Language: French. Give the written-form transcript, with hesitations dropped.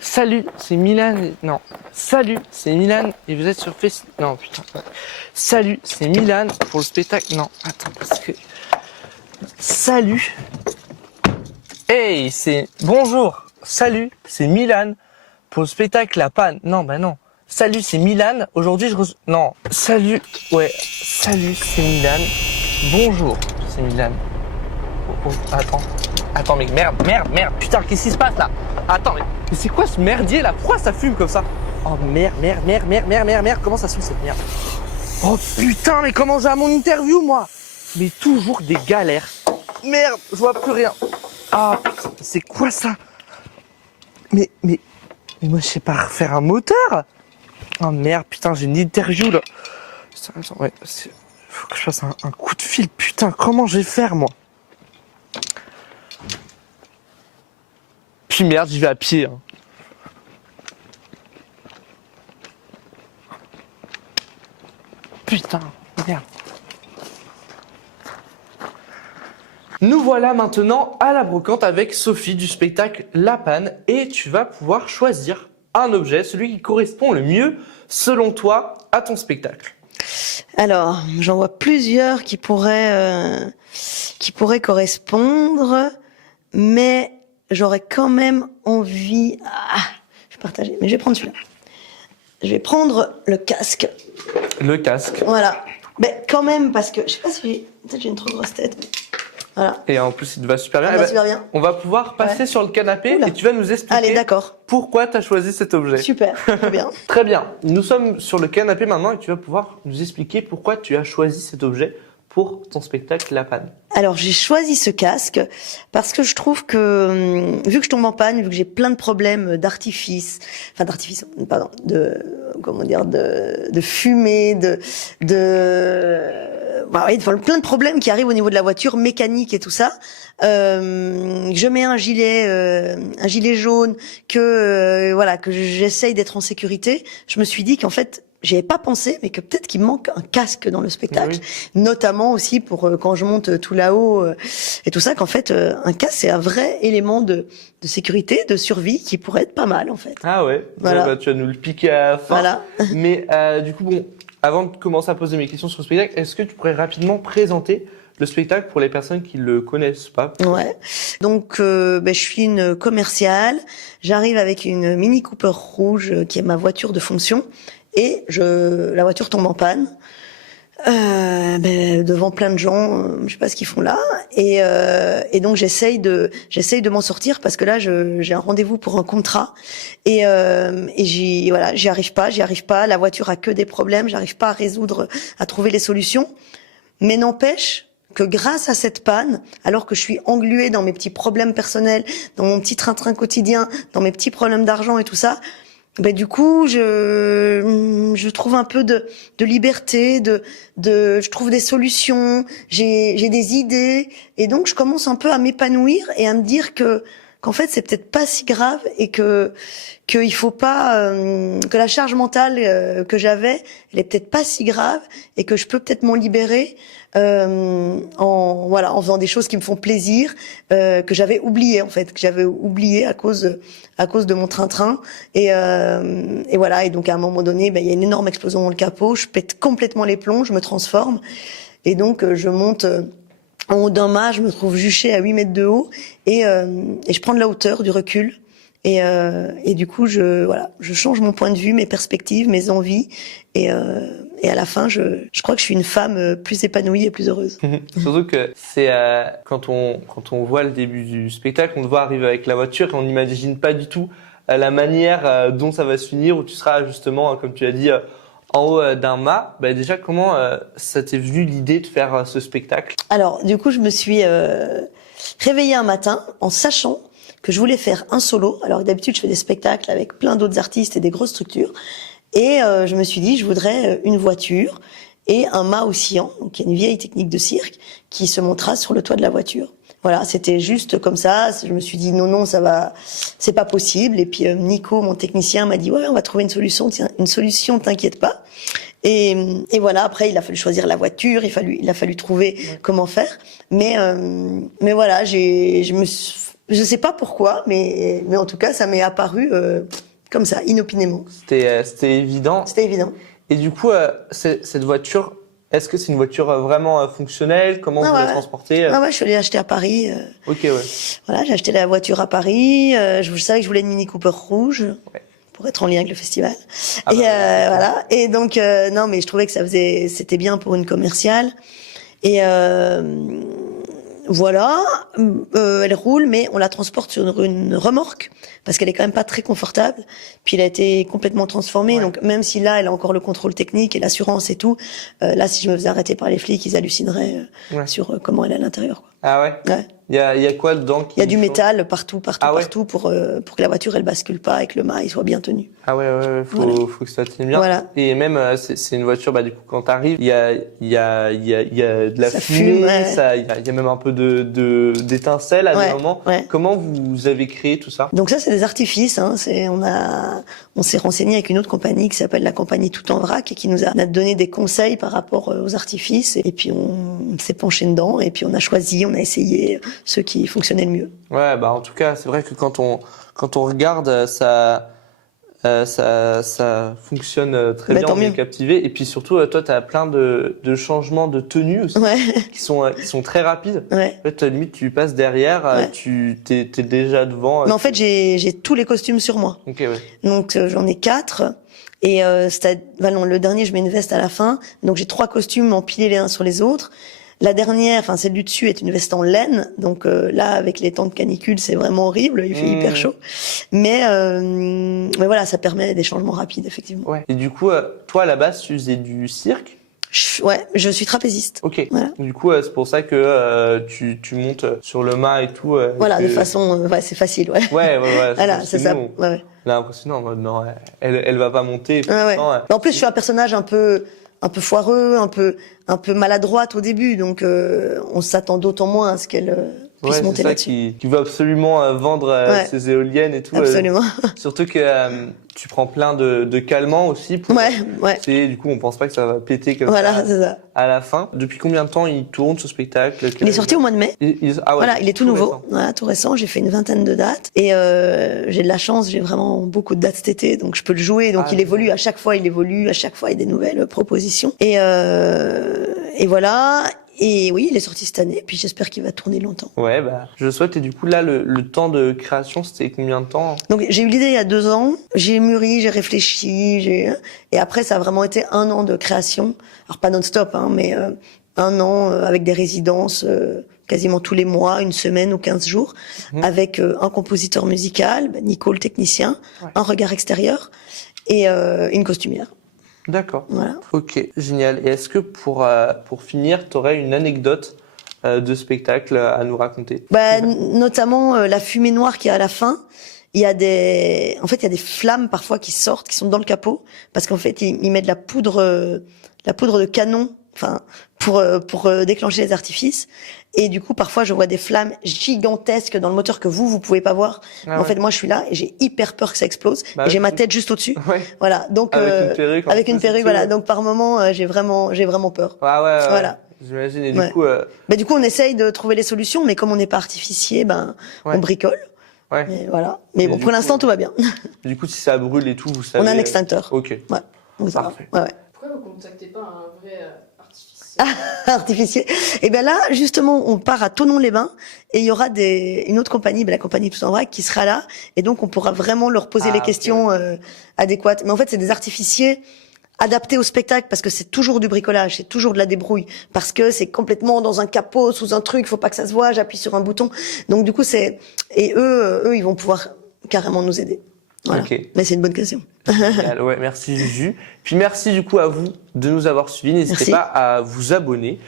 Salut, c'est Milan. Non. Salut, c'est Milan et vous êtes sur Facebook. Non, putain. Salut, c'est Milan pour le spectacle. Non, attends, parce que. Salut. Hey, c'est. Bonjour. Salut, c'est Milan pour le spectacle La Panne. Non, bah non. Salut, c'est Milan. Aujourd'hui, je reçois. Non. Salut. Ouais. Salut, c'est Milan. Bonjour, c'est Milan. Oh, attends. Attends, mais merde. Putain, qu'est-ce qui se passe là? Attends, mais c'est quoi ce merdier là? Pourquoi ça fume comme ça? Oh merde. Comment ça fume cette merde? Oh putain, mais comment j'ai à mon interview moi? Mais toujours des galères. Merde, je vois plus rien. Ah putain, c'est quoi ça? Mais moi je sais pas refaire un moteur. Oh merde, putain, j'ai une interview là. Attends, ouais, faut que je fasse un coup de fil. Putain, comment je vais faire moi? Puis merde, j'y vais à pied. Hein. Putain, merde. Nous voilà maintenant à la brocante avec Sophie du spectacle La Panne et tu vas pouvoir choisir un objet, celui qui correspond le mieux selon toi à ton spectacle. Alors, j'en vois plusieurs qui pourraient correspondre, mais j'aurais quand même envie. Je vais partager, mais je vais prendre celui-là. Je vais prendre le casque. Le casque. Voilà. Mais quand même, parce que je sais pas si peut-être j'ai une trop grosse tête. Mais... Voilà. Et en plus, il te va super bien. Ça va super bien. On va pouvoir passer sur le canapé. Oula. Et tu vas nous expliquer. Allez, d'accord. Pourquoi tu as choisi cet objet. Super, très bien. Très bien. Nous sommes sur le canapé maintenant et tu vas pouvoir nous expliquer pourquoi tu as choisi cet objet pour ton spectacle La Panne. Alors, j'ai choisi ce casque parce que je trouve que, vu que je tombe en panne, vu que j'ai plein de problèmes de fumée, plein de problèmes qui arrivent au niveau de la voiture, mécanique et tout ça. Je mets un gilet jaune que j'essaye d'être en sécurité. Je me suis dit qu'en fait, j'y avais pas pensé, mais que peut-être qu'il manque un casque dans le spectacle, oui. Notamment aussi pour quand je monte tout là-haut et tout ça, qu'en fait un casque c'est un vrai élément de sécurité, de survie qui pourrait être pas mal en fait. Ah ouais, voilà. Bah, tu vas nous le piquer à la fin. Voilà. Mais du coup bon, avant de commencer à poser mes questions sur le spectacle, est-ce que tu pourrais rapidement présenter le spectacle pour les personnes qui le connaissent pas? Ouais. Donc, je suis une commerciale. J'arrive avec une Mini Cooper rouge qui est ma voiture de fonction. Et la voiture tombe en panne devant plein de gens, je sais pas ce qu'ils font là, et donc j'essaye de m'en sortir parce que là j'ai un rendez-vous pour un contrat et j'y arrive pas, la voiture a que des problèmes, j'arrive pas à trouver les solutions, mais n'empêche que grâce à cette panne, alors que je suis engluée dans mes petits problèmes personnels, dans mon petit train-train quotidien, dans mes petits problèmes d'argent et tout ça, du coup, je trouve un peu de liberté, je trouve des solutions, j'ai des idées, et donc je commence un peu à m'épanouir et à me dire qu'en fait c'est peut-être pas si grave et qu'il faut pas que la charge mentale que j'avais, elle est peut-être pas si grave et que je peux peut-être m'en libérer en faisant des choses qui me font plaisir, que j'avais oublié à cause de mon train-train et voilà, et donc à un moment donné il y a une énorme explosion dans le capot, je pète complètement les plombs, je me transforme et donc je monte en haut d'un mât, je me trouve juchée à 8 mètres de haut et je prends de la hauteur, du recul et du coup je change mon point de vue, mes perspectives, mes envies et à la fin, je crois que je suis une femme plus épanouie et plus heureuse. Surtout que c'est quand on voit le début du spectacle, on te voit arriver avec la voiture et on n'imagine pas du tout la manière dont ça va se finir, où tu seras justement, comme tu as dit, en haut d'un mât. Déjà, comment ça t'est venu l'idée de faire ce spectacle? Alors, du coup, je me suis réveillée un matin en sachant que je voulais faire un solo. Alors d'habitude, je fais des spectacles avec plein d'autres artistes et des grosses structures. Et je me suis dit, je voudrais une voiture et un mât oscillant, qui est une vieille technique de cirque, qui se montera sur le toit de la voiture. Voilà, c'était juste comme ça. Je me suis dit non, c'est pas possible. Et puis Nico, mon technicien, m'a dit ouais, on va trouver une solution, t'inquiète pas. Et voilà, après il a fallu choisir la voiture, il a fallu trouver comment faire. Mais voilà, Je sais pas pourquoi, mais en tout cas, ça m'est apparu comme ça, inopinément. C'était évident. C'était évident. Et du coup, cette voiture, est-ce que c'est une voiture vraiment fonctionnelle? Comment vous la transportez? Ouais, je suis allée l'acheter à Paris. Ok, ouais. Voilà, j'ai acheté la voiture à Paris. Je savais que je voulais une Mini Cooper rouge. Ouais. Pour être en lien avec le festival. Ah voilà. Et donc, non, mais je trouvais que c'était bien pour une commerciale. Et voilà, elle roule, mais on la transporte sur une remorque parce qu'elle est quand même pas très confortable. Puis elle a été complètement transformée, donc même si là elle a encore le contrôle technique et l'assurance et tout, là si je me faisais arrêter par les flics, ils hallucineraient sur comment elle est à l'intérieur. Ah ouais. Ouais. Il y a quoi dedans Il y a du métal partout pour que la voiture elle bascule pas et que le mât il soit bien tenu. Ah ouais, faut que ça tienne bien. Voilà. Et même c'est une voiture, du coup quand t'arrives, il y a de la fumée, il y a même un peu d'étincelles à des moments. Ouais. Comment vous avez créé tout ça? Donc ça c'est des artifices. Hein. On s'est renseigné avec une autre compagnie qui s'appelle la compagnie Tout en Vrac et qui nous a donné des conseils par rapport aux artifices. Et puis on s'est penché dedans et puis on a essayé ceux qui fonctionnaient le mieux. Ouais, en tout cas, c'est vrai que quand on regarde, ça fonctionne très bien, on est captivé. Et puis surtout, toi, t'as plein de changements de tenue aussi, qui sont très rapides. Ouais. En fait, limite, tu passes derrière, t'es déjà devant. Mais en fait, j'ai tous les costumes sur moi. Ok, ouais. Donc j'en ai 4. Et le dernier, je mets une veste à la fin. Donc j'ai 3 costumes empilés les uns sur les autres. La dernière, celle du dessus, est une veste en laine. Donc là, avec les temps de canicule, c'est vraiment horrible. Il fait hyper chaud. Mais voilà, ça permet des changements rapides, effectivement. Ouais. Et du coup, toi, à la base, tu faisais du cirque? Ouais, je suis trapéziste. Ok. Voilà. Du coup, c'est pour ça que tu montes sur le mât et tout. Voilà, de façon, c'est facile, ouais. Ouais. Voilà, c'est ça. Ouais. Là, impressionnant. Non, elle va pas monter. En plus, je suis un personnage un peu foireux, un peu maladroite au début, donc on s'attend d'autant moins à ce qu'elle puisse monter là-dessus. Qui veut absolument vendre ses éoliennes et tout. Absolument. Surtout que tu prends plein de calmants aussi. Du coup, on pense pas que ça va péter comme ça c'est ça. À la fin. Depuis combien de temps il tourne ce spectacle? Il est sorti au mois de mai. Il est tout nouveau. Récent. Voilà, tout récent. J'ai fait une 20aine de dates et j'ai de la chance. J'ai vraiment beaucoup de dates cet été, donc je peux le jouer. Donc il évolue à chaque fois. À chaque fois, il y a des nouvelles propositions. Et voilà. Et oui, il est sorti cette année, puis j'espère qu'il va tourner longtemps. Ouais, je le souhaite. Et du coup, là, le temps de création, c'était combien de temps? Donc, j'ai eu l'idée il y a 2 ans. J'ai mûri, j'ai réfléchi, et après, ça a vraiment été 1 an de création. Alors, pas non-stop, mais 1 an avec des résidences quasiment tous les mois, 1 semaine ou 15 jours, avec un compositeur musical, Nico, le technicien, un regard extérieur et une costumière. D'accord. Voilà. Ok, génial. Et est-ce que pour finir, tu aurais une anecdote de spectacle à nous raconter? Notamment la fumée noire qu'il y a à la fin. Il y a des flammes parfois qui sortent, qui sont dans le capot, parce qu'en fait ils mettent de la poudre de canon, pour déclencher les artifices. Et du coup, parfois, je vois des flammes gigantesques dans le moteur que vous pouvez pas voir. En fait, moi, je suis là et j'ai hyper peur que ça explose. Et j'ai ma tête juste au-dessus. Ouais. Voilà. Donc, avec une perruque, voilà. Donc, par moment, j'ai vraiment peur. Ouais. Voilà. J'imagine. Et du coup, on essaye de trouver les solutions, mais comme on n'est pas artificier, on bricole. Ouais. Mais voilà. Mais bon, pour l'instant, tout va bien. Du coup, si ça brûle et tout, vous savez. On a un extincteur. Ok. Ouais. Donc, parfait. Pourquoi vous contactez pas un vrai artificier. Et bien là, justement, on part à Thonon-les-Bains et il y aura une autre compagnie, la compagnie Tout en Vrac, qui sera là. Et donc, on pourra vraiment leur poser les questions adéquates. Mais en fait, c'est des artificiers adaptés au spectacle parce que c'est toujours du bricolage, c'est toujours de la débrouille. Parce que c'est complètement dans un capot, sous un truc, faut pas que ça se voit, j'appuie sur un bouton. Donc, du coup, et eux, ils vont pouvoir carrément nous aider. Voilà. Okay. Mais c'est une bonne question. Ouais, merci Juju. Puis merci du coup à vous de nous avoir suivis. N'hésitez pas à vous abonner.